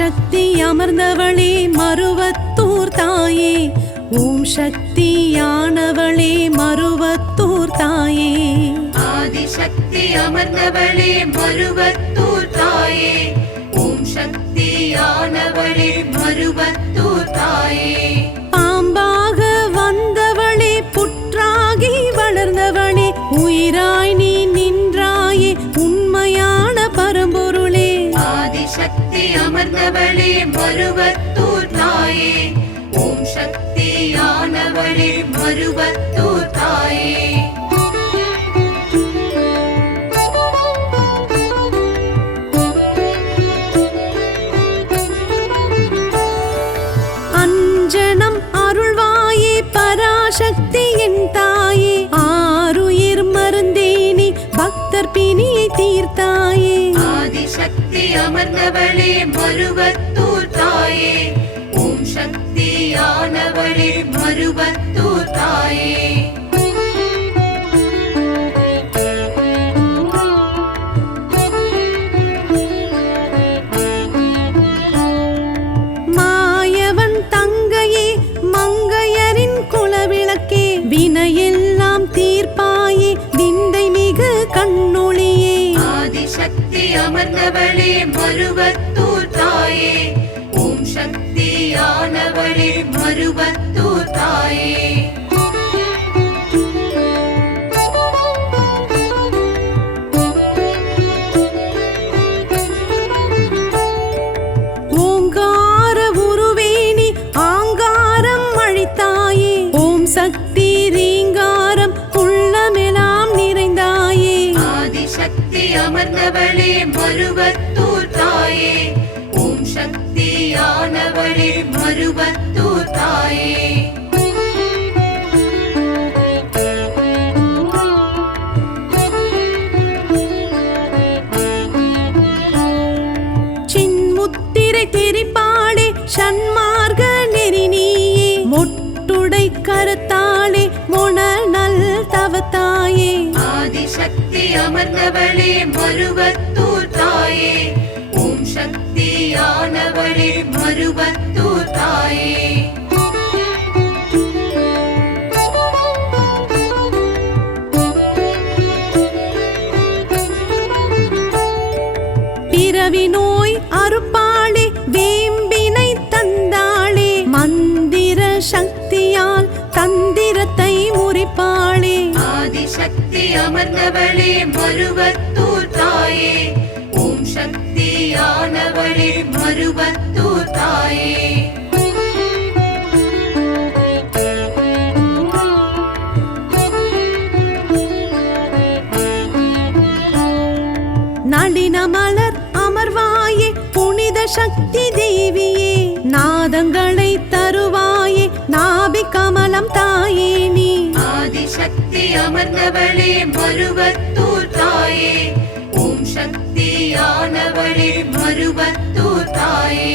ஆதிசக்தி அமர்ந்தவளே மருவத்தூர் தாயே, ஓம் சக்தியானவளே மருவத்தூர் தாயே. ஆதிசக்தி அமர்ந்தவளே மருவத்தூர் தாயே, ஓம் சக்தியானவளே மருவத்தூர் தாயே. பாம்பாக வந்தவளே புற்றாகி வளர்ந்தவளே, உயிராய் நீ நின்றாயே உண்மையான பரம்பொருளே. ஆதிசக்தி அமர்ந்தவளே மருவத்தூர் தாயே, ஓம் சக்தியானவளே மருவத்தூர் தாயே. அஞ்சனம் அருள்வாயே பராசக்தியின் தாயே, ஆருயிர் மருந்தேனி பக்தர் பிணியை தீர்த்தாயே. ஆதிசக்தி அமர்ந்தவளே மருவத்தூர் தாயே, ஓம் சக்தியானவளே மருவத்தூர் தாயே. மாயவன் தங்கையே மங்கையரின் குலவிளக்கே, வினையெல்லாம் தீர்ப்பாயே விந்தை மிகு கண்ணொளியே. ஆதிசக்தி அமர்ந்தவளே மருவத்தூர் தாயே, ஓம் சக்தியானவளே மருவத்தூர் தாயே. ஓங்கார உருவேணி ஆங்காரம் அழித்தாயே, ஓம் சக்தி ரீங்காரம் உள்ளமெல்லாம் நிறைந்தாயே. ஆதிசக்தி அமர்ந்தவளே மருவத்தூர் தாயே, ஓம் சக்தியானவளே மருவத்தூர் தாயே. சின்முத்திரை தெரிப்பாளே சன்மார்க்க நெறி நீயே, மொட்டுடை கருத்தாளே மொணநல் தவத்தாயே. ஆதிசக்தி அமர்ந்தவளே மருவத்தூர் தாயே, ஓம் சக்தியானவளே மருவத்தூர் தாயே. பிறவி நோய் அறுப்பாளே வேம்பினை தந்தாளே, மந்திர சக்தியால் தந்திரத்தை முறிப்பாளே. ஆதிசக்தி அமர்ந்தவளே மருவத்தூர் தாயே, ஓம் சக்தியானவளே மருவத்தூர் தாயே. நளினமலர் அமர்வாயே புனித சக்தி தேவியே, நாதங்களை தருவாயே நாபி கமலம் தாயே நீ. ஆதிசக்தி அமர்ந்தவளே மருவத்தூர் தாயே, ஓம் சக்தியானவளே மருவத்தூர் தாயே.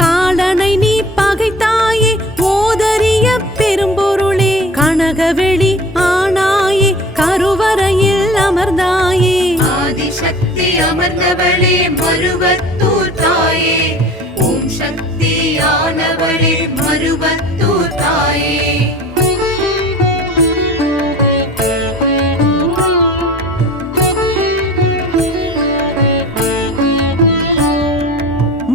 காலனை நீ பகைத்தாயே ஓதரிய பெரும்பொருளே, கனகவெளி ஆனாயே கருவறையில் அமர்ந்தாயே. ஆதிசக்தி அமர்ந்தவளே மருவத்தூர் தாயே, ஓம் சக்தியானவளே மருவத்தூர் தாயே.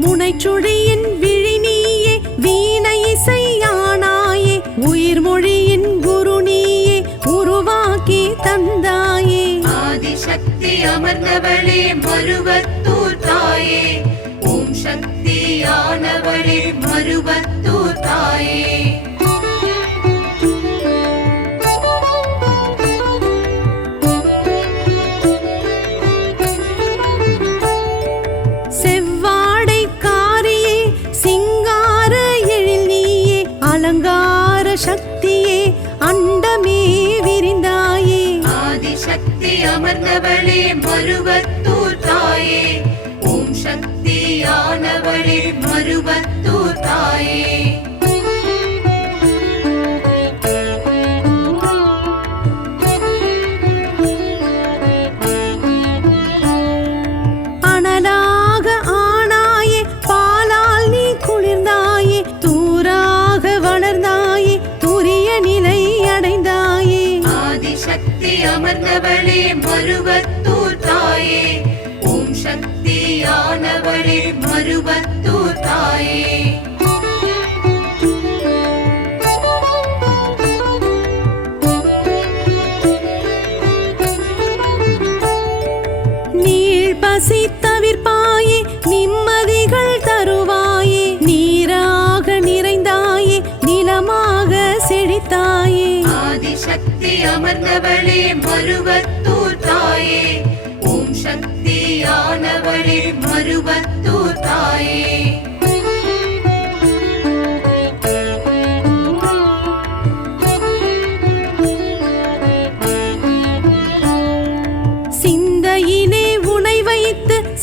முனைச்சுழியின் விழி நீயே வீணை இசையானாயே, உயிர் மொழியின் குரு நீயே உருவாக்கி தந்தாயே. ஆதிசக்தி அமர்ந்தவளே மருவத்தூர் தாயே, ஓம் சக்தியானவளே மருவத்தூர் தாயே. செவ்வாடை காரியே சிங்கார எழில் நீயே, அலங்கார சக்தியே அண்டமே விரிந்தாயே. ஆதிசக்தி அமர்ந்தவளே மருவத்தூர் தாயே, ஓம் சக்தியானவளே மருவத்தூர் தாயே. அமர்ந்தவளே மருவத்தூர் தாயே ஓம் சக்தியானவளே மருவத்தூர் தாயே பசி தவிர்ப்பாயே நிம்மதிகள் தருவாயே நீராக நிறைந்தாயே நிலமாக செழித்தாயே ஆதிசக்தி அமர்ந்தவளே மருவத்தூர் தாயே ஓம் சக்தியானவளே மருவத்தூர் தாயே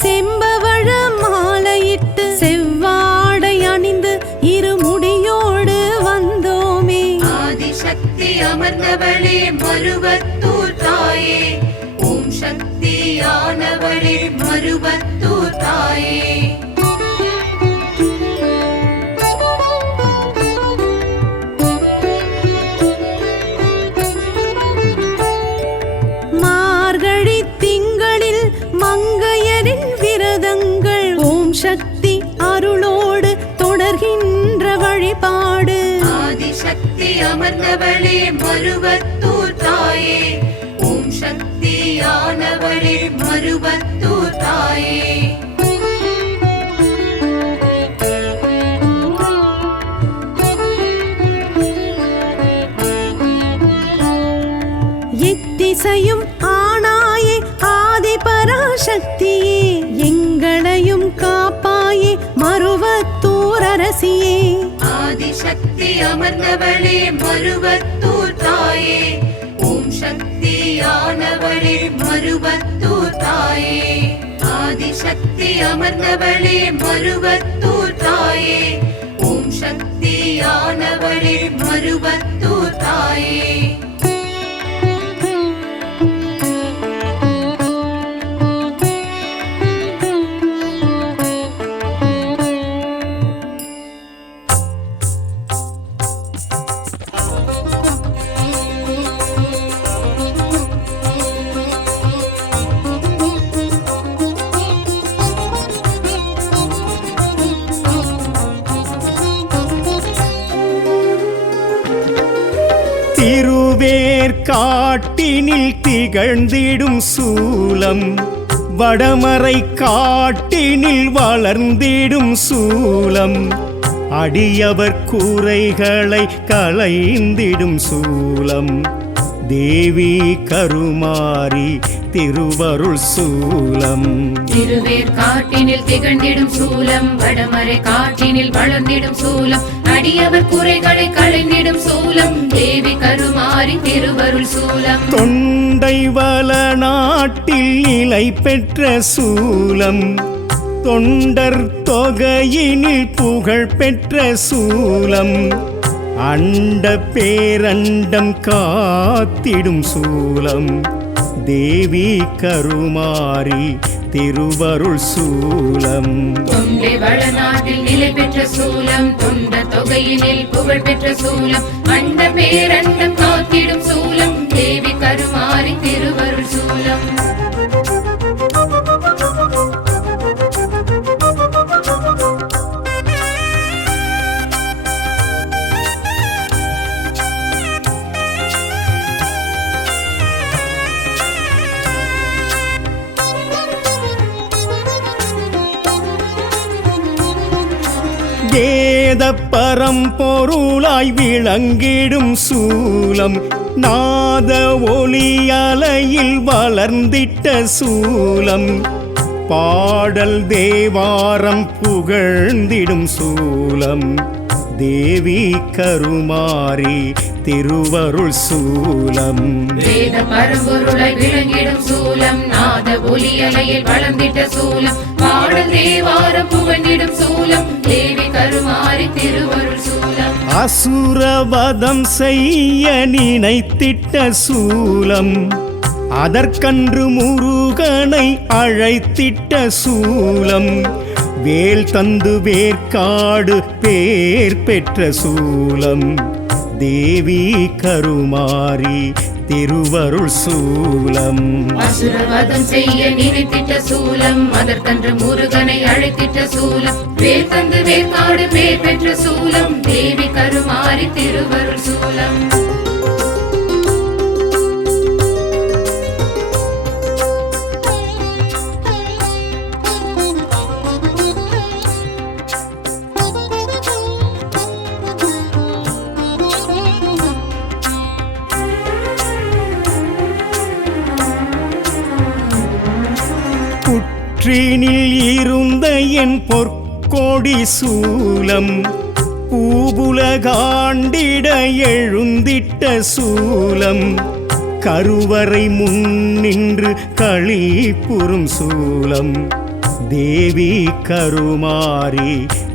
செம்பவழ மாலையிட்டு செவ்வாடை அணிந்து இருமுடியோடு வந்தோமே ஆதிசக்தி அமர்ந்தவளே மருவத்தூர் தாயே ஓம் சக்தியானவளே மருவத்தூர் தாயே மார்கழி திங்களில் மங்கையரின் விரதங்கள் ஓம் சக்தி அருளோடு தொடர்கின்ற வழிபாடு ஆதிசக்தி அமர்ந்தவளே மருவத்தூர் தாயே ஓம் சக்தியானவளே மருவத்தூர் தாயே எத்திசையும் ஆனாயே ஆதி பராசக்தியே எங்களையும் காப்பாயே மருவத்தூர் அரசியே ஆதிசக்தி அமர்ந்தவளே மருவத்தூர் தாயே ஓம் சக்தியானவளே மருவத்தூர் தாயே ஆதிசக்தி அமர்ந்தவளே மருவத்தூர் தாயே ஓம் சக்தியானவளே மருவத்தூர் தாயே திருவேற்காட்டினில் திகழ்ந்திடும் சூலம் வடமறை காட்டினில் வளர்ந்திடும் சூலம் அடியவர் கூரைகளை களைந்திடும் சூலம் தேவி கருமாரி திருவருள் சூலம் திருவேற்காட்டினில் திகழ்ந்திடும் சூலம் வடமறை காட்டினில் வளர்ந்திடும் சூலம் அடியவர் குறைகளை களைந்திடும் சூலம் தேவி கருமாரி திருவருள் சூலம் தொண்டை வள நாட்டில் நிலை பெற்ற சூலம் தொண்டர் தொகையினில் புகழ் பெற்ற சூலம் அண்ட பேரண்டம் காத்திடும் சூலம் தேவி கருமாரி திருவருள் சூலம் தொண்டை வளநாட்டில் நிலை பெற்ற சூலம் தொண்ட தொகையினில் புகழ் பெற்ற சூலம் அண்ட பேரண்டம் காத்திடும் சூலம் தேவி கருமாரி திருவருள் சூலம் வேத பரம்பொருளாய் விளங்கிடும் சூலம் நாத ஒளி அலையில் வளர்ந்திட்ட சூலம் பாடல் தேவாரம் புகழ்ந்திடும் சூலம் தேவி கருமாரி திருவருள் சூலம் வேத பரம்பொருளாய் விளங்கிடும் சூலம் நாத ஒலி அலையில் வளர்ந்திட்ட சூலம் பாடல் தேவாரம் புகழ்ந்திடும் சூலம் தேவி கருமாரி திருவருள் சூலம் அசுரவதம் செய்ய நினைத்திட்ட சூலம் அதற்கன்று முருகனை அழைத்திட்ட சூலம் வேல் தந்து வேற்காடு பேர் பெற்ற சூலம் தேவி கருமாரி திருவருள் சூலம். அசுரவதம் செய்ய நினைத்திட்ட சூலம், அதற்கன்று முருகனை அழைத்திட்ட சூலம், வேல் தந்து வேற்காடு பேர் பெற்ற சூலம், தேவி கருமாரி திருவருள் சூலம். புற்றினில் இருந்த என் பொற்கோடி சூலம், பூபுலகாண்டிட எழுந்திட்ட சூலம், கருவறை முன்னின்று களிப்புறும் சூலம், தேவி கருமாரி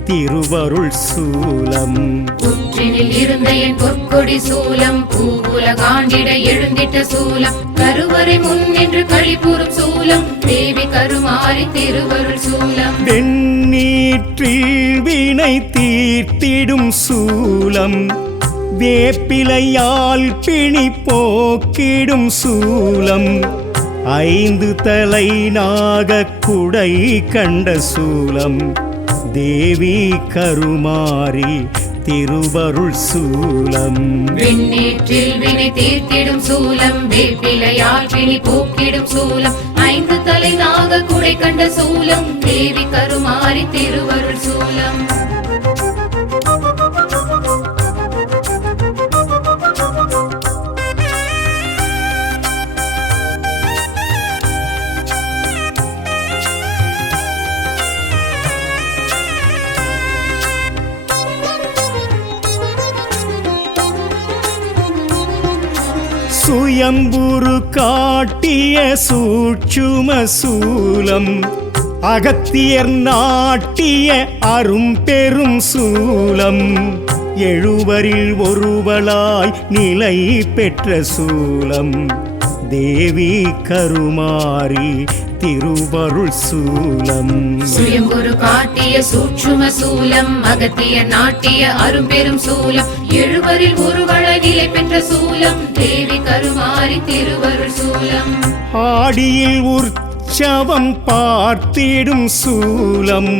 திருவருள் சூலம். புற்றினில் இருந்த என் பொற்கொடி சூலம், பூவுலகாண்டிட எழுந்திட்ட சூலம், கருவறை முன்னின்று களிப்புறும் சூலம், தேவி கருமாரி திருவருள் சூலம். வெண்ணீற்றில் வினை தீர்த்திடும் சூலம், வேப்பிலையால் பிணி போக்கிடும் சூலம், 5 தலை நாகக் குடை கண்ட சூலம், தேவி கருமாரி திருவருள் சூலம். வெண்ணீற்றில் வினை தீர்த்திடும் சூலம், வேப்பிலையால் பிணி போக்கிடும் சூலம், 5 தலை நாக குடை கண்ட சூலம், தேவி கருமாரி திருவருள் சூலம். சுயம்புரு காட்டிய சூட்சும சூலம், அகத்தியர் நாட்டிய அரும்பெரும் சூலம், 7வரில் ஒருவளாய் நிலை பெற்ற சூலம், தேவி கருமாரி திருவருள் சூலம். சுயம்புரு காட்டிய சூட்சும சூலம், அகத்திய நாட்டிய அரும்பெரும் சூலம், 7வரில் ஒருவளாய் நிலை பெற்ற சூலம், தேவி கருமாரி திருவருள் சூலம். ஆடியில் உற்சவம் பார்த்திடும் சூலம்,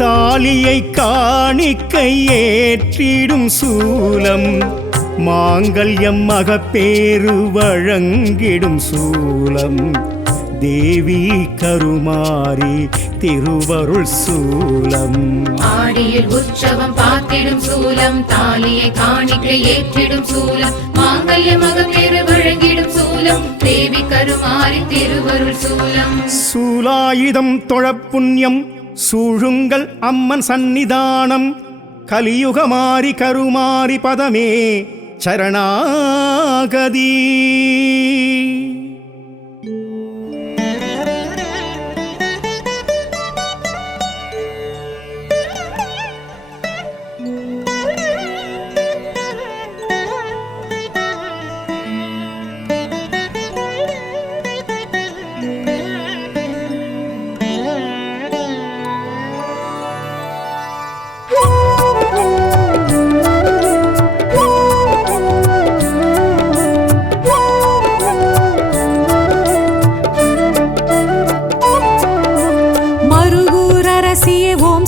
தாலியை காணிக்கை ஏற்றிடும் சூலம், மாங்கல்யம் மகப்பேறு வழங்கிடும் சூலம், தேவி கருமாரி திருவருள் சூலம். ஆடியில் உற்சவம் பார்த்திடும் சூலம், தாலியை காணிக்கை ஏற்றிடும் சூலம், மாங்கல்ய மகப்பேறு வழங்கிடும் சூலம், தேவி கருமாரி திருவருள் சூலம். சூலாயுதம் தொழப்புண்ணியம் சூழுங்கள் அம்மன் சந்நிதானம், கலியுகமாரி கருமாரி பதமே சரணாகதி.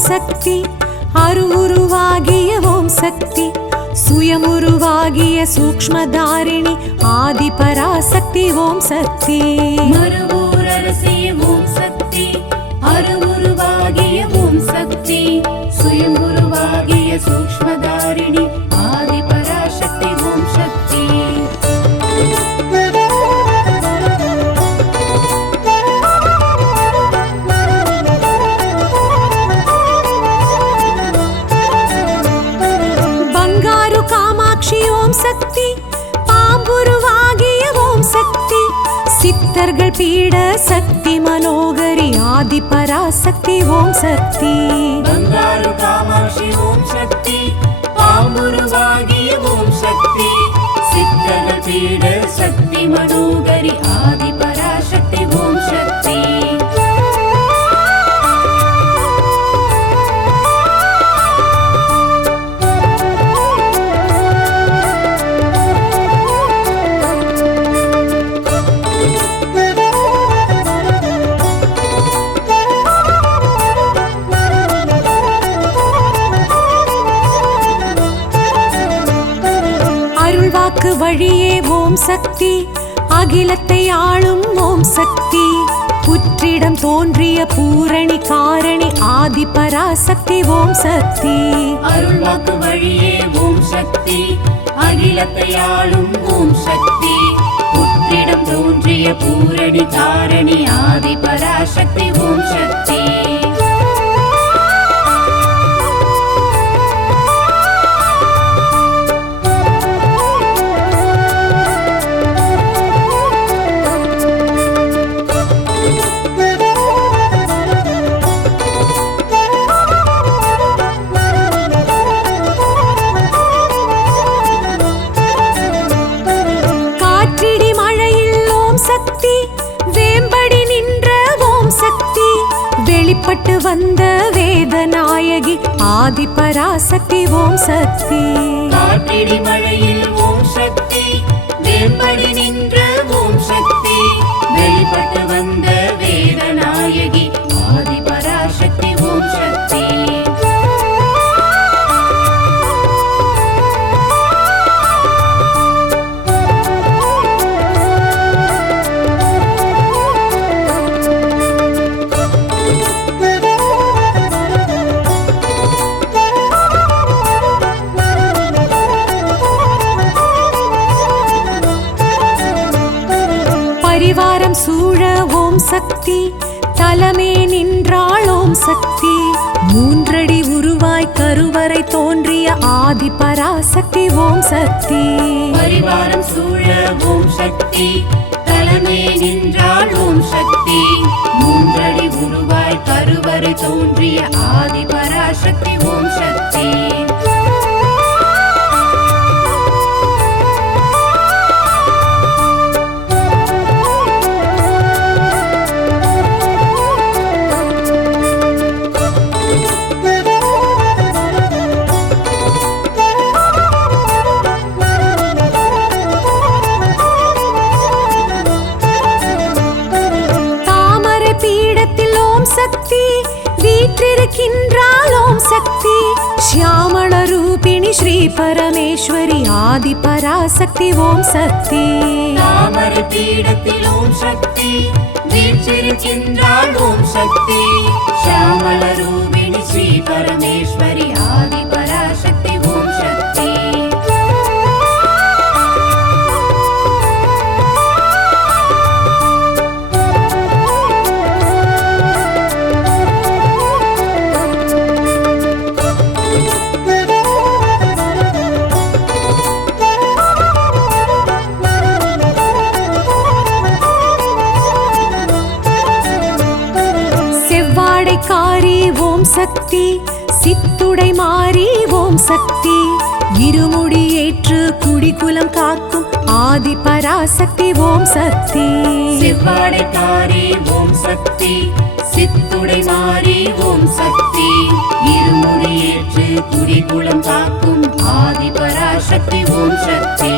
சக்தி, அருவுருவாகிய ஓம் சக்தி, சுயமுருவாகிய சூக்ஷ்மதாரிணி ஆதி பராசக்தி ஓம் சக்தி. மறுவூரரசிய ஓம் சக்தி, அருவுருவாகிய ஓம் சக்தி, சுயமுருவாகிய சூக்ஷ்மதாரிணி ஆதி பராசக்தி ஓம் சக்தி. சக்தி, பாம்புருவாகிய ஓம் சக்தி, சித்தர்கள் பீட சக்தி மனோகரி ஆதி பராசக்தி ஓம் சக்தி. பங்காரு காமாட்சி ஓம் சக்தி, பாம்புருவாகிய ஓம் சக்தி, சித்தர்கள் பீட சக்தி மனோகரி ஆதி பராசக்தி ஓம் சக்தி. அருள்வாக்கு வழியே ஓம் சக்தி அகிலத்தை ஆளும் ஓம் சக்தி புற்றிடம் தோன்றிய பூரணி காரணி ஆதி பராசக்தி ஓம் சக்தி அருள்வாக்கு வழியே ஓம் சக்தி அகிலத்தை ஆளும் ஓம் சக்தி புற்றிடம் தோன்றிய பூரணி காரணி ஆதி பராசக்தி ஓம் சக்தி வெளிப்பட்டு வந்த வேதநாயகி ஆதி பராசக்தி ஓம் சக்தி காற்றிடி மழையில் ஓம் சக்தி வேம்படி நின்ற ஓம் சக்தி வெளிப்பட்டு வந்த வேதநாயகி ஆதி பராசக்தி ஓம் சக்தி பரிவாரம் சூழ ஓம் சக்தி தலமே நின்றாள் ஓம் சக்தி மூன்றடி உருவாய் கருவறை தோன்றிய ஆதி பராசக்தி ஓம் சக்தி பரிவாரம் சூழ ஓம் சக்தி தலமே நின்றாள் ஓம் சக்தி மூன்றடி உருவாய் கருவறை தோன்றிய ஆதி பராசக்தி ஓம் சக்தி சக்தி வீற்றிருக்கின்றாள் ஓம் சக்தி ஷியாமள ரூபிணி ஸ்ரீ பரமேஸ்வரி ஆதி பராசக்தி ஓம் சக்தி தாமரை பீடத்தில் ஓம் சக்தி வீற்றிருக்கின்றாள் ஓம் சக்தி ஷியாமள ரூபிணி ஸ்ரீ பரமேஸ்வரி ஆதி பராசக்தி ஓம் சக்தி காரி ஓம் சக்தி சித்துடை மாறி ஓம் சக்தி இருமுடி ஏற்று குடிக்குலம் காக்கும் ஆதி பராசக்தி ஓம் சக்தி செவ்வாடைக்காரி ஓம் சக்தி சித்துடை மாறி ஓம் சக்தி இருமுடி ஏற்று குடிக்குலம் காக்கும் ஆதி பராசக்தி ஓம் சக்தி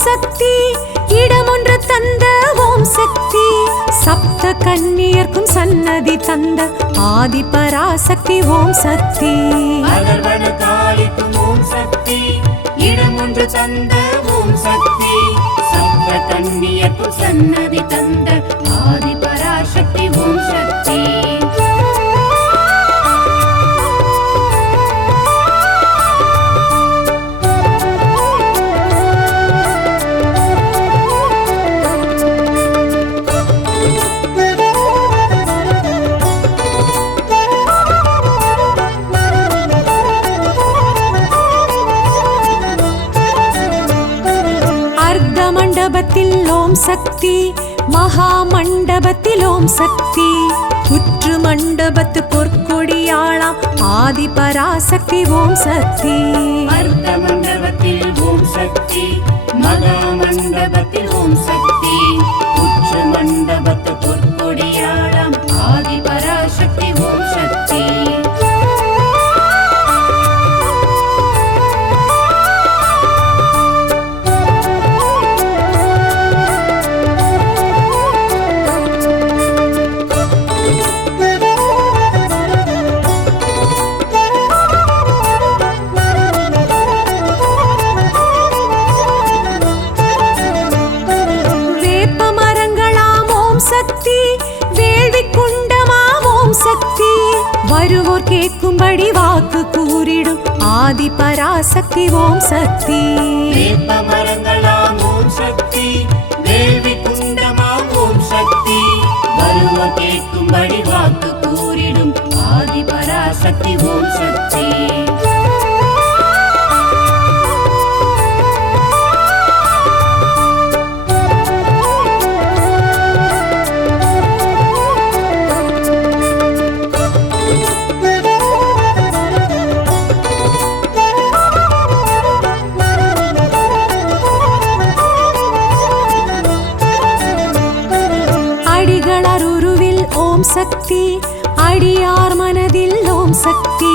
சக்தி இடமொன்று தந்த ஓம் சக்தி சப்த கன்னியர்க்கும் சன்னதி தந்த ஆதி பராசக்தி ஓம் சக்தி அகர்வன காளிக்கும் ஓம் சக்தி இடமொன்று தந்த ஓம் சக்தி சப்த கன்னியர்க்கும் சன்னதி தந்த ஆதி பராசக்தி ஓம் சக்தி மண்டபத்தில் ஓம் சக்தி மகா மண்டபத்தில் ஓம் சக்தி புற்று மண்டபத்து பொற்கொடியாளாம் ஆதி பராசக்தி ஓம் சக்தி அர்த்த மண்டபத்தில் ஓம் சக்தி மகா மண்டபத்தில் ஓம் சக்தி புற்று மண்டபத்து பொற்கொடி ஆதி பராசக்தி ஓம் சக்தி. வேப்ப மரங்களாம் ஓம் சக்தி, வேள்வி குண்டமாம் ஓம் சக்தி, வருவ கேட்கும்படி வாக்கு கூறிடும் ஆதி பராசக்தி ஓம் சக்தி. ஓம் சக்தி, அடியார் மனதில் ஓம் சக்தி,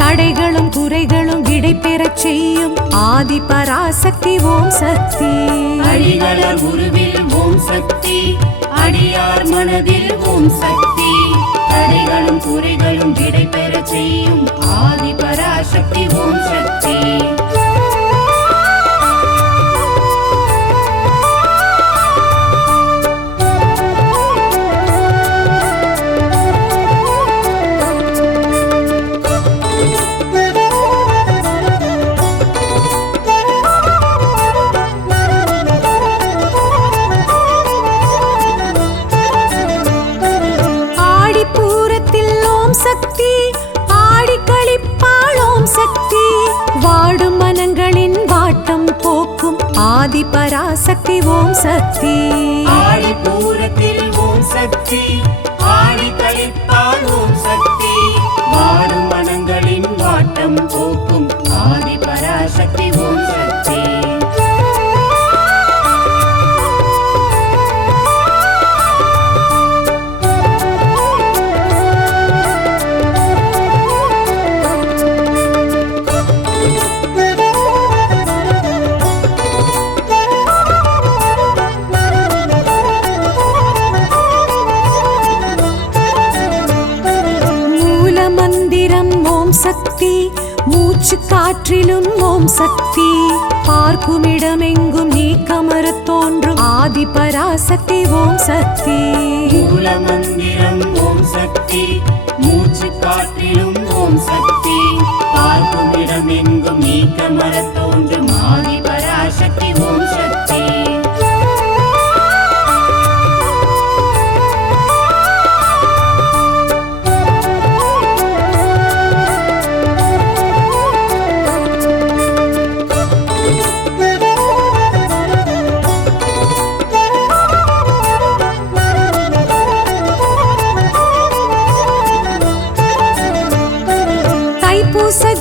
தடைகளும் குறைகளும் விடை பெறச் செய்யும் ஆதி பராசக்தி ஓம் சக்தி. அடிகளர் உருவில் ஓம் சக்தி, அடியார் மனதில் ஓம் சக்தி, தடைகளும் குறைகளும் விடை பெறச் செய்யும் ஆதி பராசக்தி ஓம் சக்தி. சக்தி, ஆடி களிப்பாள் ஓம் சக்தி, வாடும் மனங்களின் வாட்டம் போக்கும் ஆதி பராசக்தி ஓம் சக்தி. ஆடி பூரத்தில் ஓம் சக்தி, ஆடி களிப்பாள் ஓம் சக்தி, வாடும் மனங்களின் வாட்டம் போக்கும் ஆதி பராசக்தி ஓம் சக்தி. சக்தி, மூச்சு காற்றிலும் ஓம் சக்தி, பார்க்குமிடமெங்கும் நீக்கமறத் தோன்றும் ஆதி பராசக்தி ஓம் சக்தி. மூல மந்திரம் ஓம் சக்தி, மூச்சு காற்றிலும் ஓம் சக்தி, பார்க்குமிடமெங்கும் நீக்கமறத் தோன்றும் ஆதி பராசக்தி ஓம் சக்தி.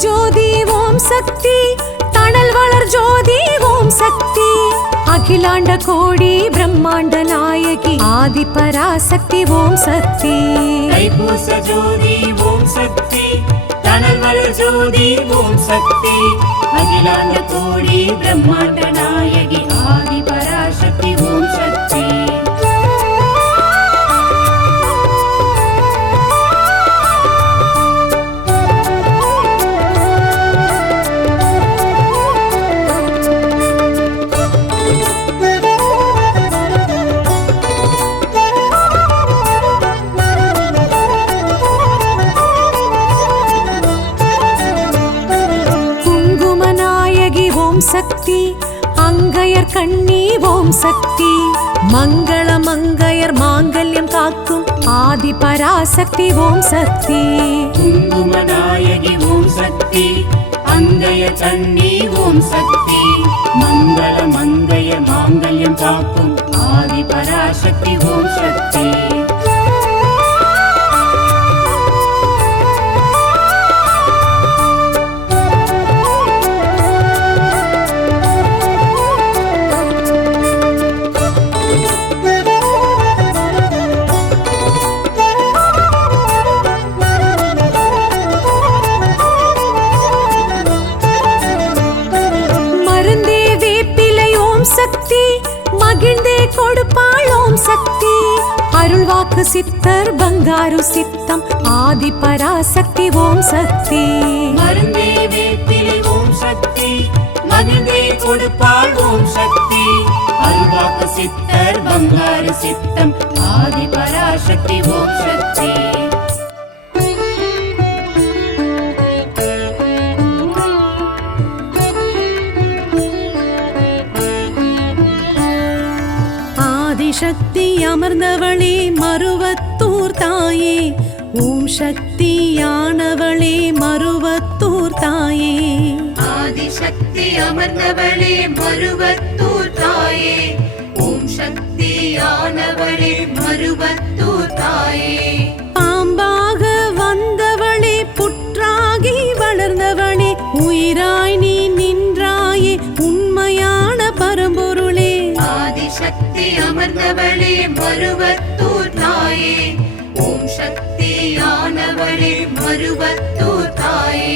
ஜோதி ஓம் சக்தி, தணல் வளர் ஜோதி ஓம் சக்தி, அகிலாண்ட கோடி பிரம்மாண்ட நாயகி ஆதி பராசக்தி ஓம் சக்தி. தைப்பூச ஜோதி ஓம் சக்தி, தணல் வளர் ஜோதி ஓம் சக்தி, அகிலாண்ட கோடி பிரம்மாண்ட நாயகி ஆதி பராசக்தி ஓம் சக்தி. சக்தி, அங்கையர் கண்ணி ஓம் சக்தி, மங்கள மங்கையர் மாங்கல்யம் காக்கும் ஆதி பராசக்தி ஓம் சக்தி. குங்கும நாயகி ஓம் சக்தி, அங்கைய கண்ணி ஓம் சக்தி, மங்கள மங்கையர் மாங்கல்யம் காக்கும் ஆதி பராசக்தி ஓம் சக்தி. சக்தி, மகிழ்ந்தே கொடுப்பாள் ஓம் சக்தி, அருள்வாக்கு சித்தர் பங்காரு சித்தம் ஆதி பராசக்தி ஓம் சக்தி. மருந்தே வேப்பிலை ஓம் சக்தி, மகிழ்ந்தே கொடுப்பாள் ஓம் சக்தி, அருள்வாக்கு சித்தர் பங்காரு சித்தம் ஆதி பராசக்தி ஓம் சக்தி. அமர்ந்தவளே மருவத்தூர் தாயே ஓம் சக்தியானவளே மருவத்தூர் தாயே ஆதிசக்தி அமர்ந்தவளே மருவத்தூர் தாயே ஓம் சக்தியானவளே மருவத்தூர் தாயே பாம்பாக வந்தவளே புற்றாகி வளர்ந்தவளே உயிராய் நீ நின்றாயே உண்மையான பரம்பொருளே ஆதிசக்தி அமர்ந்தவளே மருவத்தூர் தாயே ஓம் சக்தியானவளே மருவத்தூர் தாயே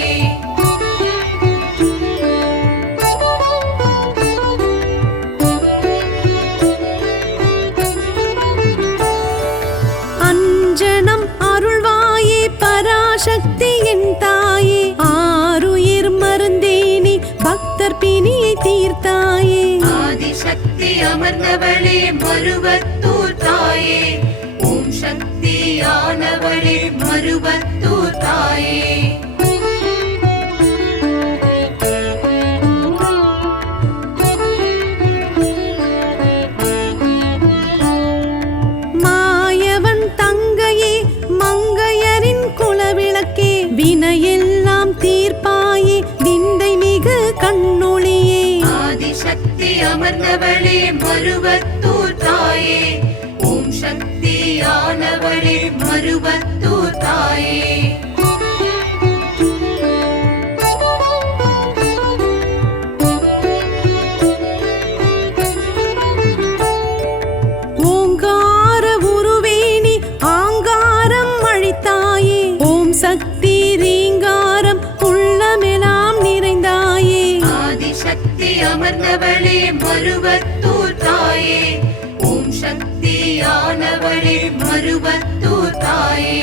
அஞ்சனம் அருள்வாயே பராசக்தி என் தாயே ஆருயிர் மருந்தேனி பக்தர் பிணியை தீர்த்தாயே ஆதிசக்தி அமர்ந்தவளே மருவத்தூர் தாயே ஓம் சக்தியானவளே மருவத்தூர் தாயே மாயவன் தங்கையே மங்கையரின் குலவிளக்கே வினையெல்லாம் தீர்ப்பாயே விந்தை மிகு கண்ணொளியே ஆதிசக்தி அமர்ந்தவளே மருவத்தூர் தாயே ஓம் சக்தியானவளே மருவத்தூர் தாயே ஓங்கார உருவேணி ஆங்காரம் அழித்தாயே ஓம் சக்தி ரீங்காரம் உள்ளமெல்லாம் நிறைந்தாயே ஆதிசக்தி அமர்ந்தவளே மருவத்தூர் தாயே ஓம் சக்தியானவளே மருவத்தூர் தாயே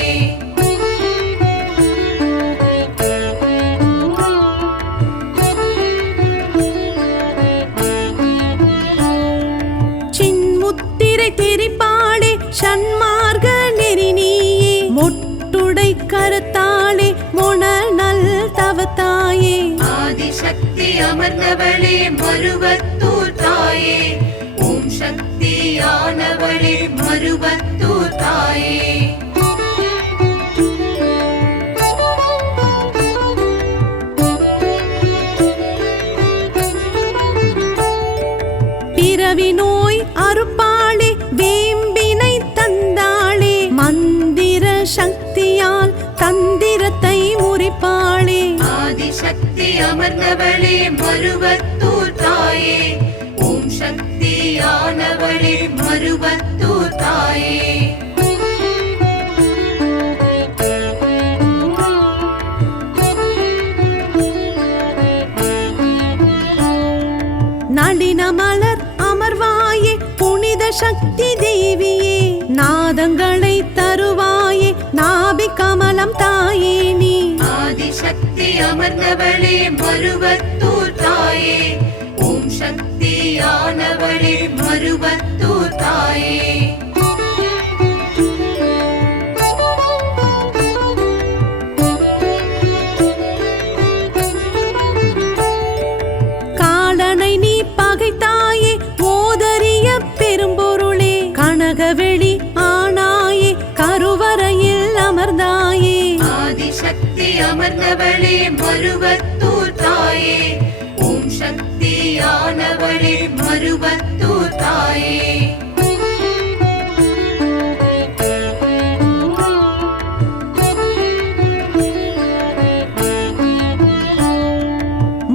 சின்முத்திரை திரிபாடே சன்மார்க நெறி நீயே மொட்டுடை கருத்தாளே மொணநல் தவத்தாயே ஆதிசக்தி அமர்ந்தவளே மருவத்தூர் தாயே ஓம் சக்தியானவளே மருவத்தூர் தாயே பிறவி நோய் அறுப்பாளே வேம்பினை தந்தாளே மந்திர சக்தியால் தந்திரத்தை முறிப்பாளே ஆதிசக்தி அமர்ந்தவளே மருவத்தூர் தாயே ஓம் சக்தியானவளே மருவத்தூர் தாயே நளின மலர் அமர்வாயே புனித சக்தி தேவியே நாதங்களை தருவாயே நாபி கமலம் தாயே நீ ஆதிசக்தி அமர்ந்தவளே மருவத்தூர் தாயே ஓம் சக்தியானவளே மருவத்தூர் தாயே காலனை நீ பகைத்தாயே ஓதரிய பெரும்பொருளே கனகவெளி ஆனாயே கருவறையில் அமர்ந்தாயே ஆதிசக்தி அமர்ந்தவளே மருவத்தூர் தாயே ஓம் சக்தியானவளே மருவத்தூர் தாயே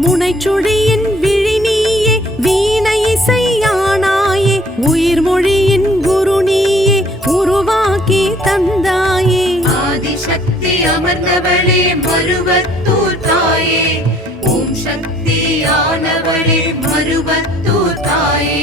முனைச்சுழியின் விழி நீயே வீணை இசையானாயே உயிர்மொழியின் குரு நீயே உருவாக்கி தந்தாயே ஆதிசக்தி அமர்ந்தவளே மருவத்தூர் தாயே ஓம் சக்தியானவளே மருவத்தூர் தாயே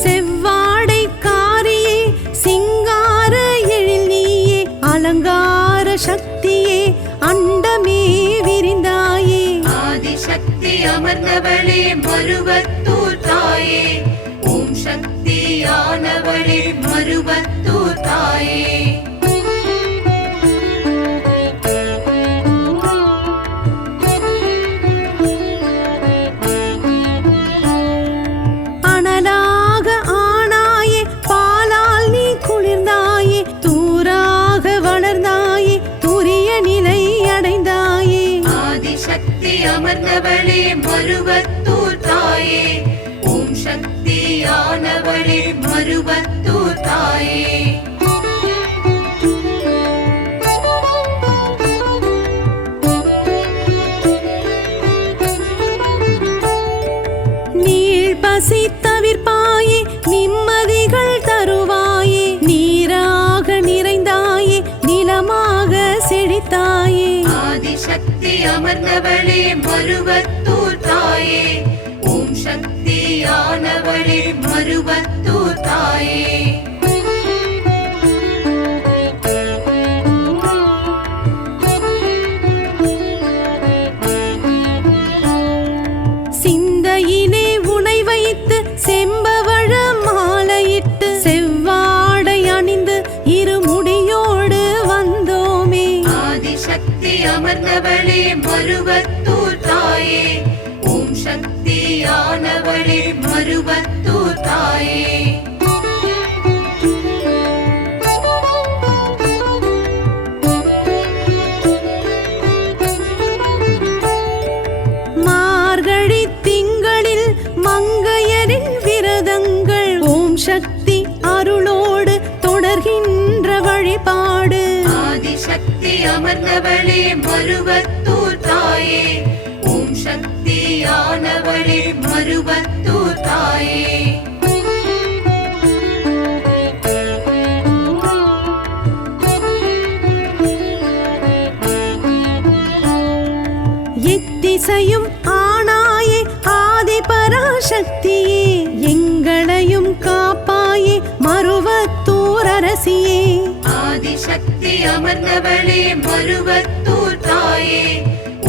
செவ்வாடை காரியே சிங்கார எழில் நீயே அலங்கார சக்தியே அண்டமே விரிந்தாயே ஆதிசக்தி அமர்ந்தவளே மருவத்தூர் தாயே ஓம் சக்தியானவளே மருவத்தூர் தாயே அமர்ந்தவளே மருவத்தூர் தாயே ஓம் சக்தியானவளே மருவத்தூர் தாயே நீள் பசி தவிர்ப்பாயே நிம்மதிகள் தருவாயே நீராக நிறைந்தாயே நிலமாக செழித்தாயே ஆதிசக்தி அமர்ந்தவளே மருவத்தூர் தாயே ஓம் சக்தியானவளே மருவத்தூர் தாயே சிந்தையிலே உனை வைத்து செம்பவழ மாலையிட்டு செவ்வாடை அணிந்து இருமுடியோடு வந்தோமே ஆதிசக்தி அமர்ந்தவளே மருவத்தூர் தாயே ஓம் சக்தியானவளே மருவத்தூர் தாயே மார்கழி திங்களில் மங்கையரின் விரதங்கள் ஓம் சக்தி அருளோடு தொடர்கின்ற வழிபாடு ஆதிசக்தி அமர்ந்தவளே மருவத்தூர் தாயே ஓம் சக்தியானவளே மருவத்தூர் தாயே எத்திசையும் ஆனாயே ஆதி பராசக்தியே எங்களையும் காப்பாயே மருவத்தூர் அரசியே ஆதிசக்தி அமர்ந்தவளே மருவத்தூர் தாயே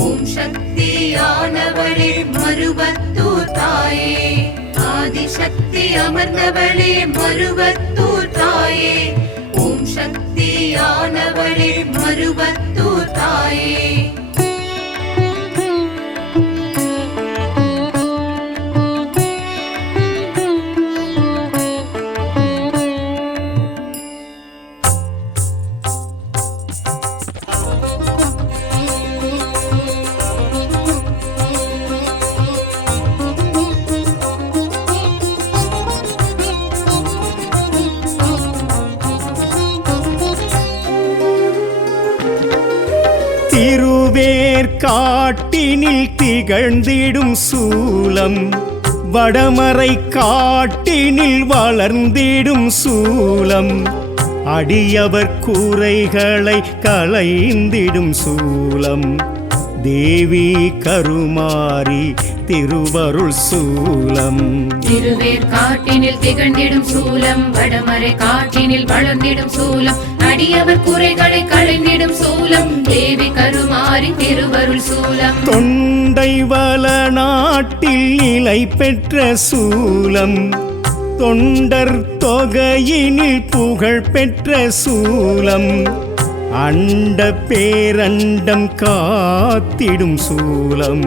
ஓம் சக்தியானவளே மருவத்தூர் தாயே ஆதிசக்தி அமர்ந்தவளே மருவத்தூர் தாயே ஓம் சக்தியானவளே மருவத்தூர் தாயே திருவேற்காட்டினில் திகழ்ந்திடும் சூலம் வடமறை காட்டினில் வளர்ந்திடும் சூலம் அடியவர் கூரைகளை களைந்திடும் சூலம் தேவி கருமாரி திருவருள் சூலம் திருவேற்காட்டினில் திகழ்ந்திடும் சூலம் வடமறை காட்டினில் வளர்ந்திடும் சூலம் அடியவர் குறைகளை களைந்திடும் சூலம் தேவி கருமாரி திருவருள் சூலம் தொண்டை வள நாட்டில் நிலை பெற்ற சூலம் தொண்டர் தொகையினில் புகழ் பெற்ற சூலம் அண்ட பேரண்டம் காத்திடும் சூலம்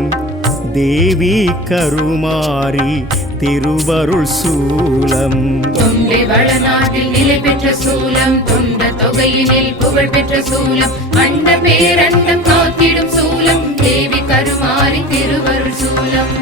தேவி கருமாரி திருவருள் சூலம் தொண்டை வளநாட்டில் நிலை பெற்ற சூலம் தொண்ட தொகையினில் புகழ் பெற்ற சூலம் அண்ட பேரண்டம் காத்திடும் சூலம் தேவி கருமாரி திருவருள் சூலம்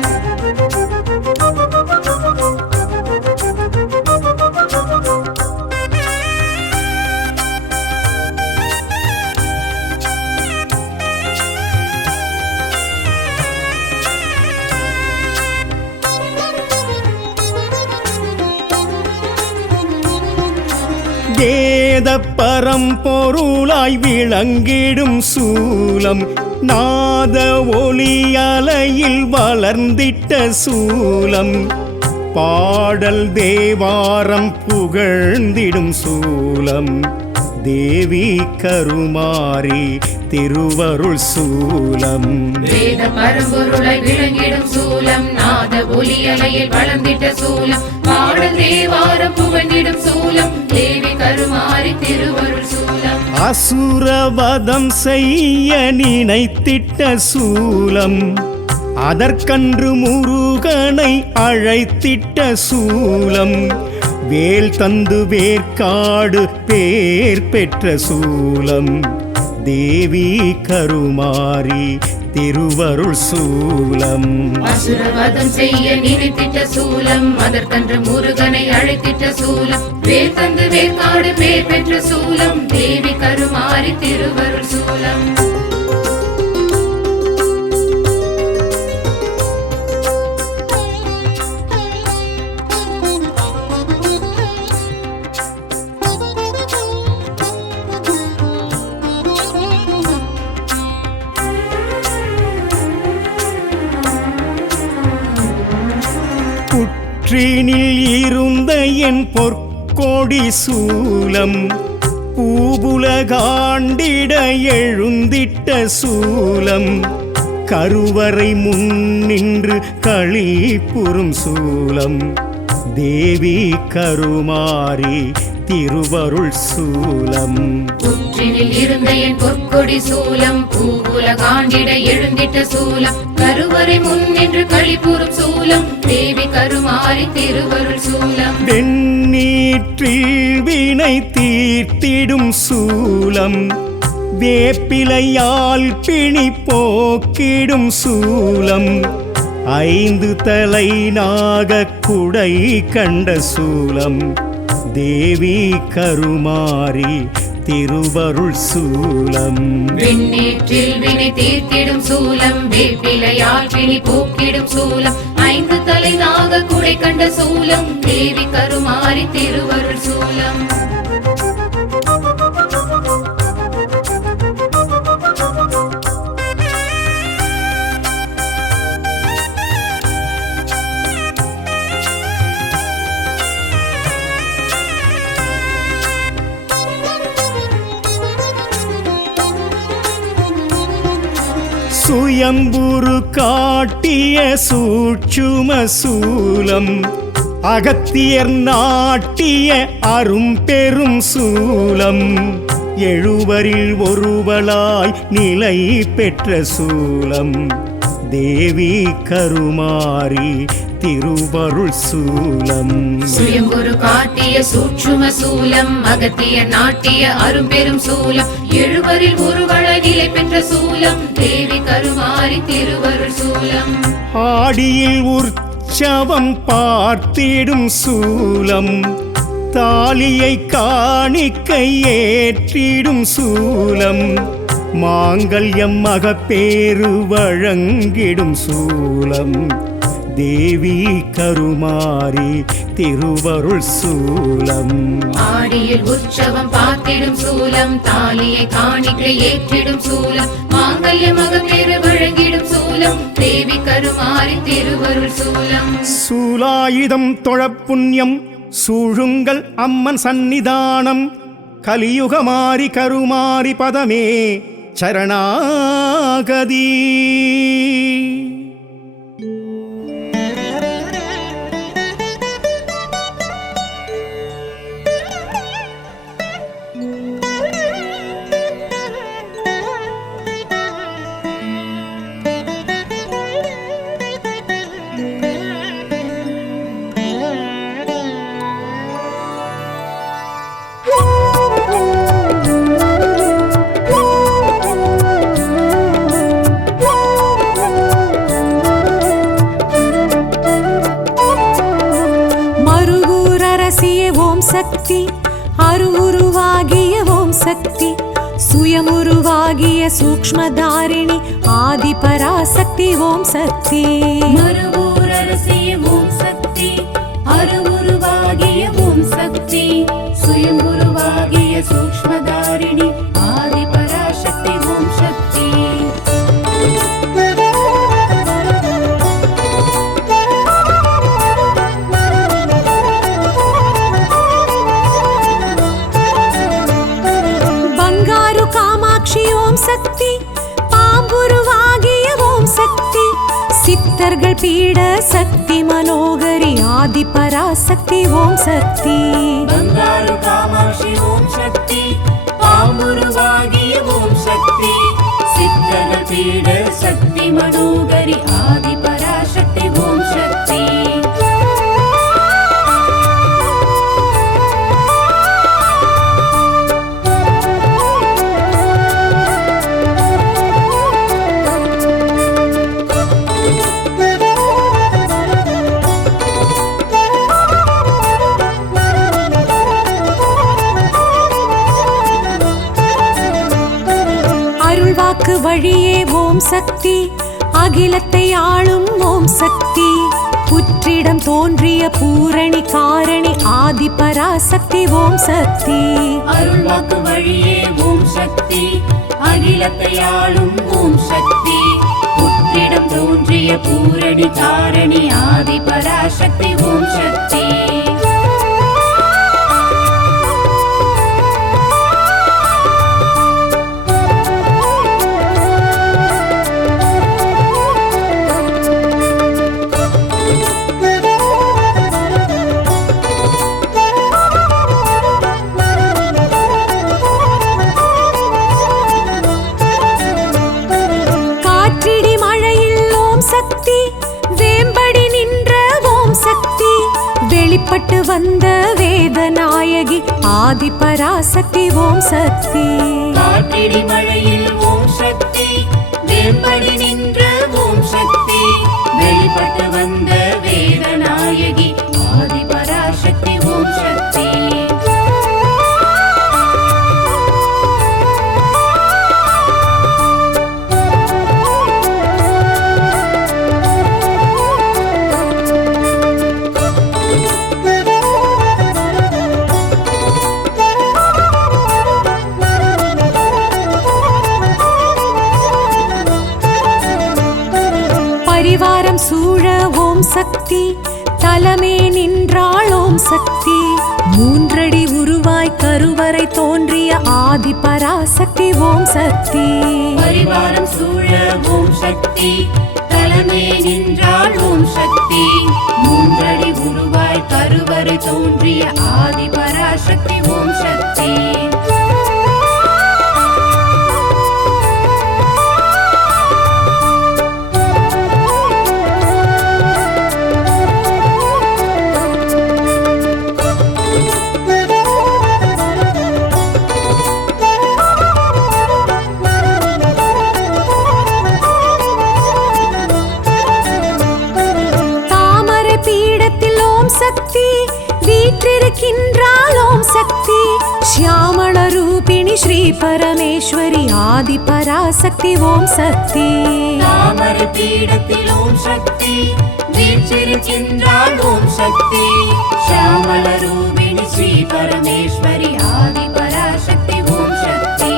வேத பரம்பொருளாய் விளங்கிடும் சூலம் நாத ஒலி அலையில் வளர்ந்திட்ட சூலம் பாடல் தேவாரம் புகழ்ந்திடும் சூலம் தேவி கருமாரி திருவருள் சூலம் வேத பரம்பொருளாய் விளங்கிடும் சூலம் நாத ஒலி அலையில் வளர்ந்திட்ட சூலம் பாடல் தேவாரம் புகழ்ந்திடும் சூலம் தேவி கருமாரி திருவருள் சூலம் அசுரவதம் செய்ய நினைத்திட்ட சூலம் அதற்கன்று முருகனை அழைத்திட்ட சூலம் வேல் தந்து வேர்க்காடு பேர் பெற்ற சூலம் தேவி கருமாரி திருவருள் சூலம். அசுரவதம் செய்ய நினைத்திட்ட சூலம், அதற்கன்று முருகனை அழைத்திட்ட சூலம், வேல் தந்து வேற்காடு பேர் பெற்ற சூலம், தேவி கருமாரி திருவருள் சூலம். புற்றினில் இருந்த என் பொற்கொடி சூலம், பூபுலகாண்டிட எழுந்திட்ட சூலம், கருவறை முன்னின்று களிப்புறும் சூலம், தேவி கருமாரி திருவருள் சூலம். புற்றினில் இருந்த என் பொற்கொடி சூலம், பூவுலகாண்டிட எழுந்திட்ட சூலம், கருவறை முன்னின்று களிப்புறும் சூலம், தேவி கருமாரி திருவருள் சூலம். வெண்ணீற்றில் வினை தீர்த்திடும் சூலம், வேப்பிலையால் பிணி போக்கிடும் சூலம், 5 தலை நாகக் குடை கண்ட சூலம், தேவி கருமாரி திருவருள் சூலம். விண்ணேற்றில் வினை தீர்த்திடும் சூலம், வேப்பிலையால் பிணி போக்கிடும் சூலம், 5 தலை நாக குடை கண்ட சூலம், தேவி கருமாரி திருவருள் சூலம். சுயம்புரு காட்டிய சூட்சும சூலம், அகத்தியர் நாட்டிய அரும்பெரும் சூலம், 7வரில் ஒருவளாய் நிலை பெற்ற சூலம், தேவி கருமாரி திருவருள் சூலம். சுயம்புரு காட்டிய சூட்சும சூலம், அகத்திய நாட்டிய அரும்பெரும் சூலம், 7வரில் ஒருவளாய் நிலை பெற்ற சூலம், தேவி கருமாரி திருவருள் சூலம். ஆடியில் உற்சவம் பார்த்திடும் சூலம், தாலியை காணிக்கை ஏற்றிடும் சூலம், மாங்கல்யம் மகப்பேறு வழங்கிடும் சூலம், தேவி கருமாரி திருவருள் சூலம். ஆடியில் உற்சவம் பார்த்திடும் சூலம், தாலியை காணிக்கை ஏற்றிடும் சூலம், மாங்கல்ய மகப்பேறு வழங்கிடும் சூலம், தேவி கருமாரி திருவருள் சூலம். சூலாயுதம் தொழப்புண்ணியம் சூழுங்கள் அம்மன் சந்நிதானம், கலியுகமாரி கருமாரி பதமே சரணாகதி. சக்தி, அருவுருவாகிய ஓம் சக்தி, சுயமுருவாகிய சூக்ஷ்மதாரிணி ஆதி பராசக்தி ஓம் சக்தி. மறுவூரரசிய ஓம் சக்தி, அருவுருவாகிய ஓம் சக்தி, சுயமுருவாகிய சூக்ஷ்மதாரிணி ஆதி பராசக்தி ஓம் சக்தி. ஓம் சக்தி, பாம்புருவாகிய ஓம் சக்தி, சித்தர்கள் பீட சக்தி மனோகரி ஆதி பராசக்தி ஓம் சக்தி. பங்காரு காமாட்சி ஓம் சக்தி, பாம்புருவாகிய ஓம் சக்தி, சித்தர்கள் பீட சக்தி மனோகரி ஆதி பராசக்தி ஓம் சக்தி. அருள்வாக்கு வழியே ஓம் சக்தி அகிலத்தை ஆளும் ஓம் சக்தி புற்றிடம் தோன்றிய பூரணி காரணி ஆதி பராசக்தி ஓம் சக்தி அருள்வாக்கு வழியே ஓம் சக்தி அகிலத்தை ஆளும் ஓம் சக்தி புற்றிடம் தோன்றிய பூரணி காரணி ஆதி பராசக்தி ஓம் சக்தி வெளிப்பட்டு வந்த வேதநாயகி ஆதி பராசக்தி ஓம் சக்தி காற்றிடி மழையில் ஓம் சக்தி வேம்படி நின்ற ஓம் சக்தி வெளிப்பட்டு வந்த வேதநாயகி ஆதி பராசக்தி ஓம் சக்தி பரிவாரம் சூழ ஓம் சக்தி தலமே நின்றாள் ஓம் சக்தி மூன்றடி உருவாய் கருவறை தோன்றிய ஆதி பராசக்தி ஓம் சக்தி பரிவாரம் சூழ ஓம் சக்தி தலமே நின்றாள் ஓம் சக்தி மூன்றடி உருவாய் கருவறை தோன்றிய ஆதி பராசக்தி ஓம் சக்தி வீற்றிருக்கின்றாள் ஓம் சக்தி ஷியாமள ரூபிணி ஸ்ரீ பரமேஸ்வரி ஆதி பராசக்தி ஓம் சக்தி தாமரை பீடத்தில் ஓம் சக்தி வீற்றிருக்கின்றாள் ஓம் சக்தி ஷியாமள ரூபிணி ஸ்ரீ பரமேஸ்வரி ஆதி பராசக்தி ஓம் சக்தி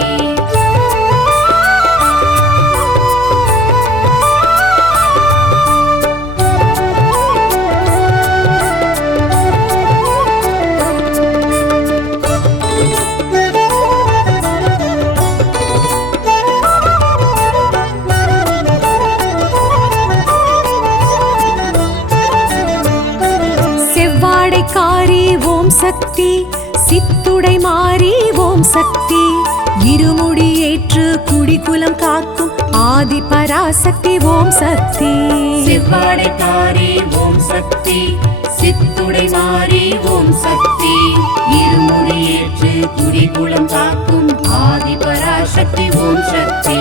காரி ஓம் சக்தி சித்துடை மாறி ஓம் சக்தி இருமுடி ஏற்று குடிகுலம் காக்கும் ஆதி பராசக்தி ஓம் சக்தி செவ்வாடைக்காரி ஓம் சக்தி சித்துடை மாறி ஓம் சக்தி இருமுடி ஏற்று குடிகுலம் காக்கும் ஆதி பராசக்தி ஓம் சக்தி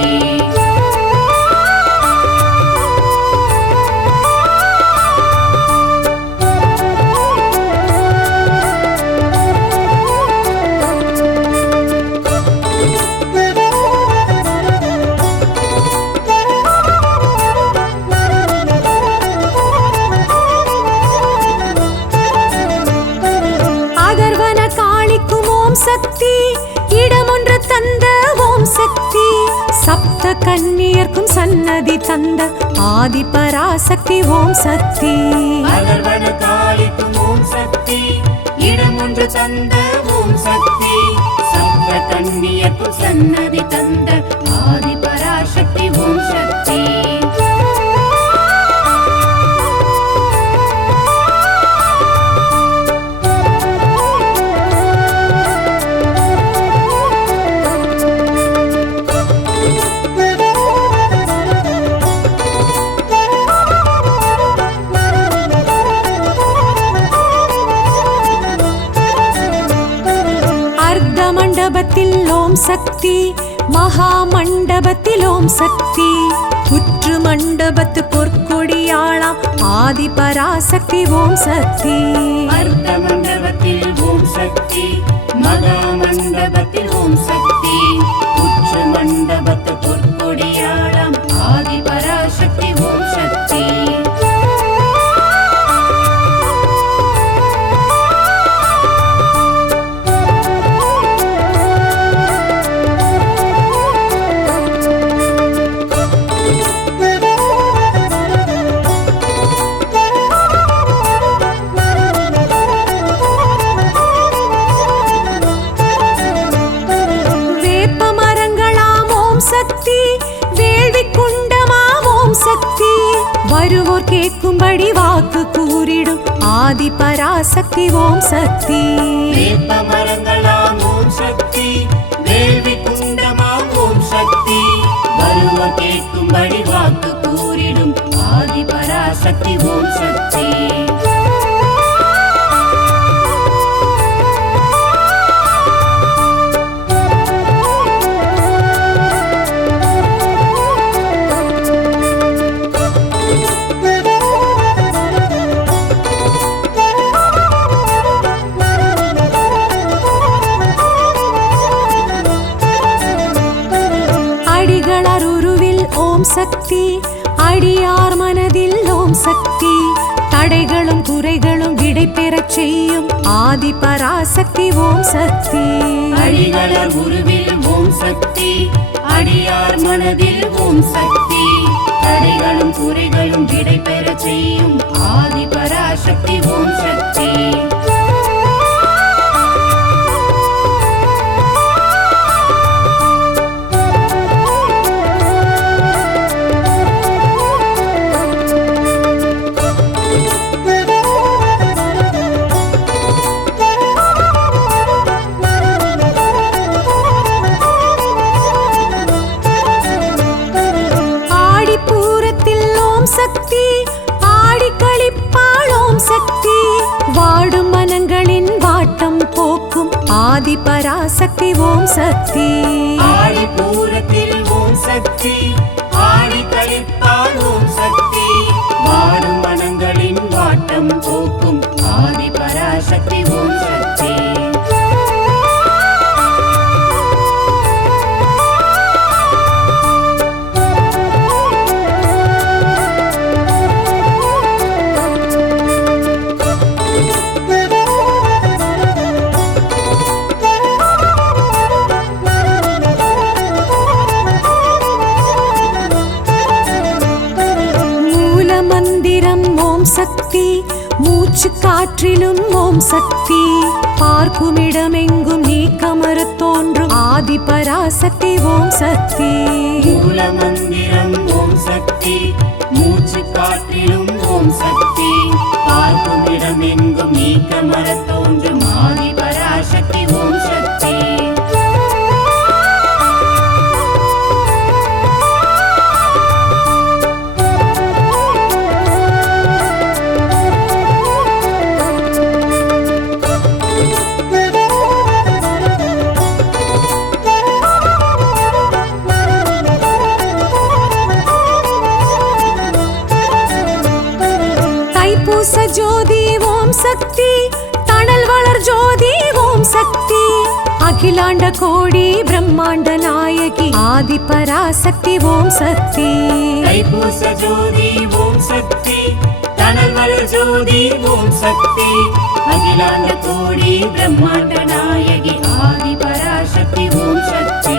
சக்தி இடமொன்று தந்த ஓம் சக்தி சப்த கன்னியர்க்கும் சன்னதி தந்த ஆதி பராசக்தி ஓம் சக்தி அகர்வன காளிக்கும் ஓம் சக்தி இடமொன்று தந்த ஓம் சக்தி சப்த கன்னியர்க்கும் சன்னதி தந்த ஆதி பராசக்தி ஓம் சக்தி மண்டபத்தில் ஓம் சக்தி மகா மண்டபத்தில் ஓம் சக்தி புற்று மண்டபத்து பொற்கொடியாளாம் ஆதி பராசக்தி ஓம் சக்தி அர்த்த மண்டபத்தில் ஓம் சக்தி மகா மண்டபத்தில் ஓம் சக்தி புற்று மண்டபத்து பொற்கொடி வருவோர் கேட்கும்படி வாக்கு கூறிடும் ஆதி பராசக்தி ஓம் சக்தி. வேப்ப மரங்களாம் ஓம் சக்தி, வேள்வி குண்டமாம் ஓம் சக்தி, வருவோர் கேட்கும்படி வாக்கு கூறிடும் ஆதி பராசக்தி ஓம் சக்தி. ஓம் சக்தி, அடியார் மனதில் ஓம் சக்தி, தடைகளும் குறைகளும் விடை பெறச் செய்யும் ஆதி பராசக்தி ஓம் சக்தி. அடிகளர் உருவில் ஓம் சக்தி, அடியார் மனதில் ஓம் சக்தி, தடைகளும் குறைகளும் விடை பெறச் செய்யும் ஆதி பராசக்தி ஓம் சக்தி. சக்தி, ஆடி களிப்பாள் ஓம் சக்தி, வாடும் மனங்களின் வாட்டம் போக்கும் ஆதி பராசக்தி ஓம் சக்தி. ஆடி பூரத்தில் ஓம் சக்தி, ஆடி களிப்பாள் ஓம் சக்தி, வாடும் மனங்களின் வாட்டம் போக்கும் ஆதி பராசக்தி ஓம் சக்தி. சக்தி, மூச்சு காற்றிலும் ஓம் சக்தி, பார்க்குமிடமெங்கும் நீக்கமறத் தோன்றும் ஆதி பராசக்தி ஓம் சக்தி. மூல மந்திரம் ஓம் சக்தி, மூச்சு காற்றிலும் ஓம் சக்தி, பார்க்குமிடமெங்கும் நீக்கமறத் தோன்றும் ஆதி பராசக்தி ஓம் சக்தி. ஜோதி ஓம் சக்தி, தணல் வளர் ஜோதி ஓம் சக்தி, அகிலாண்ட கோடி பிரம்மாண்ட நாயகி ஆதி பராசக்தி ஓம் சக்தி. தைப்பூச ஜோதி ஓம் சக்தி, தணல் வளர் ஜோதி ஓம் சக்தி, அகிலாண்ட கோடி பிரம்மாண்ட நாயகி ஆதி பராசக்தி ஓம் சக்தி.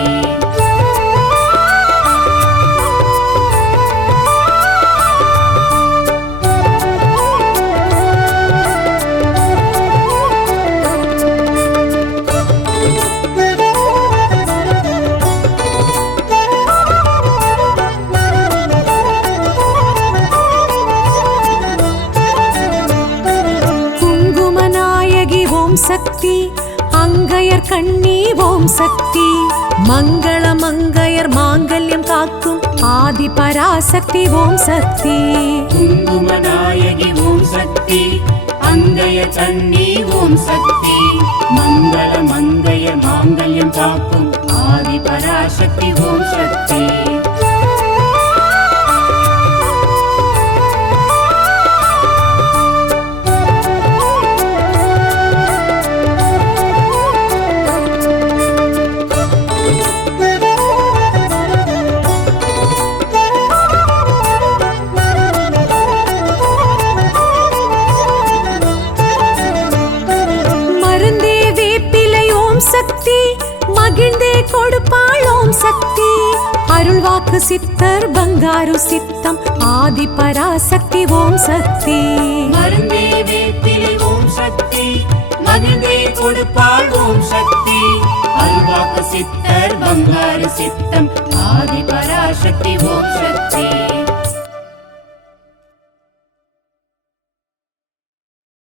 சக்தி, அங்கையர் கண்ணி ஓம் சக்தி, மங்கள மங்கையர் மாங்கல்யம் காக்கும் ஆதி பராசக்தி ஓம் சக்தி. குங்குமநாயகி ஓம் சக்தி, அங்கையர் கண்ணி ஓம் சக்தி, மங்கள மங்கையர் மாங்கல்யம் காக்கும் ஆதி பராசக்தி ஓம் சக்தி. சக்தி, மகிழ்ந்தே கொடுப்பாள் ஓம் சக்தி, அருள்வாக்கு சித்தர் பங்காரு சித்தம் ஆதி பராசக்தி ஓம் சக்தி. மருந்தே வேப்பிலை ஓம் சக்தி, மகிழ்ந்தே கொடுப்பாள் ஓம் சக்தி, அருள்வாக்கு சித்தர் பங்காரு சித்தம் ஆதி பராசக்தி ஓம் சக்தி.